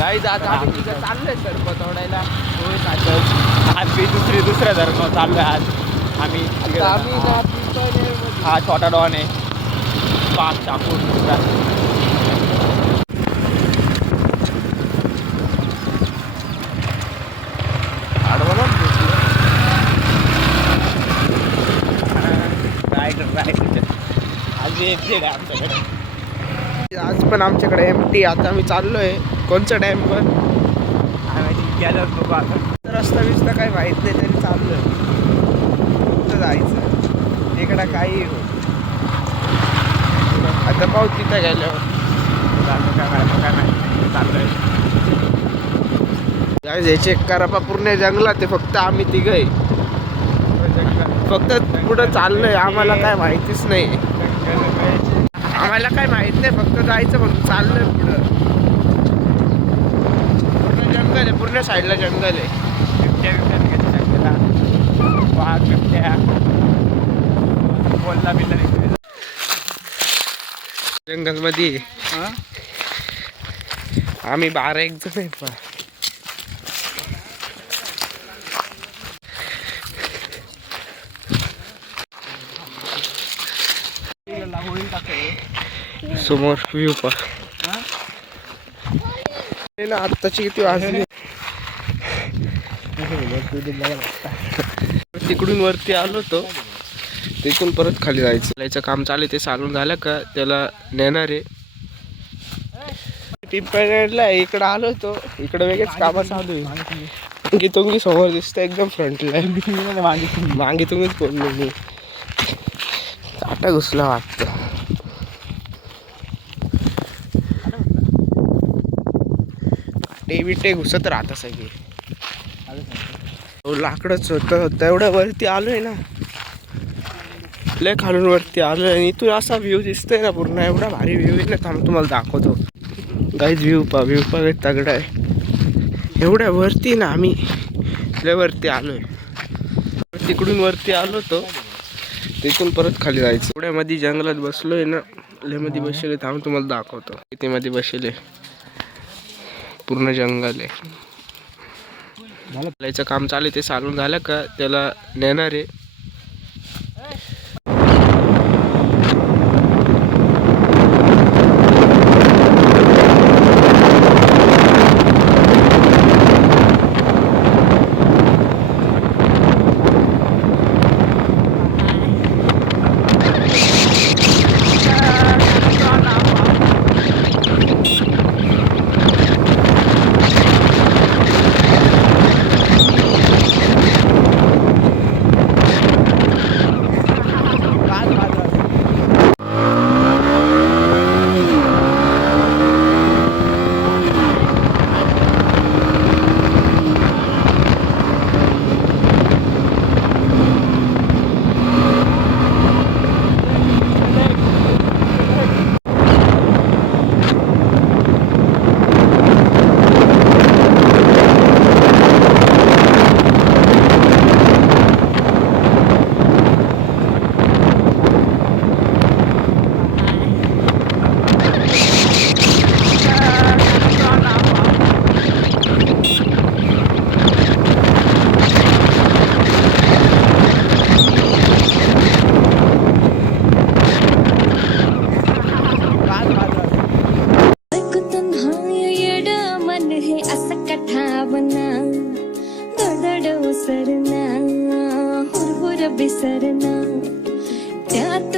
Guys आज आम्ही तिथं चाललोय सरपत ओढायला. आम्ही दुसऱ्या धर्म चाललोय आज आम्ही. हा छोटा डॉन आहे. पाच चाकू आज पण आमच्याकडे एमटी. आता आम्ही चाललोय कोणच्या डॅमवर गेल्यावर बघू. आता रस्ता बिस्ता काही माहित नाही तरी चाललोय. कुठं जायचं इकडं काही हो. आता पाहू तिथं गेल्यावर चाललोय. हे चेक करा पा पूर्ण जंगलात आहे. फक्त आम्ही तिघं फक्त पुढं चाललोय. आम्हाला काय माहितीच नाही. आम्हाला काय माहित नाही. फक्त जायचं म्हणून चाललोय पुढं. पूर्ण जंगल आहे. पूर्ण साईडला जंगल आहे. बिबट्या वाघ बिबट्या बोलला बिल्ला जंगल मध्ये आम्ही 12-1 जण आहे. समोर व्ह्यू पा ना. आत्ताची किती वाजली. तिकडून वरती आलो तो. तिथून परत खाली जायचं काम चालू. ते चालून झालं का त्याला नेणार आहे. पिंपळनेरला इकडं आलो होतो. इकडं वेगळेच कामं चालू आहे. की तुम्ही समोर दिसतं एकदम फ्रंटला. मागे तुम्हीच बोललो मी. काटा घुसला वाटतं. काटे बिटे घुसत राहतं सगळे. लाकडच होतं. तेवढं वरती आलोय ना. लय खालून वरती आलोय आणि इथून असा व्ह्यू दिसतोय ना पूर्ण. एवढा भारी व्ह्यू आहे ना. थांब तुम्हाला दाखवतो. गाईज व्ह्यू पा तगडा आहे. एवढ्या वरती ना आम्ही लय वरती आलोय. तिकडून वरती आलो तो. तिथून परत खाली जायचं. एवढ्या मध्ये जंगलात बसलोय ना. लय मध्ये बसले. थांब तुम्हाला दाखवतो किती मध्ये बसले. पूर्ण जंगल आहे. जायचं काम चालू. ते चालून झालं का त्याला नेणार आहे. बिसरना त्यात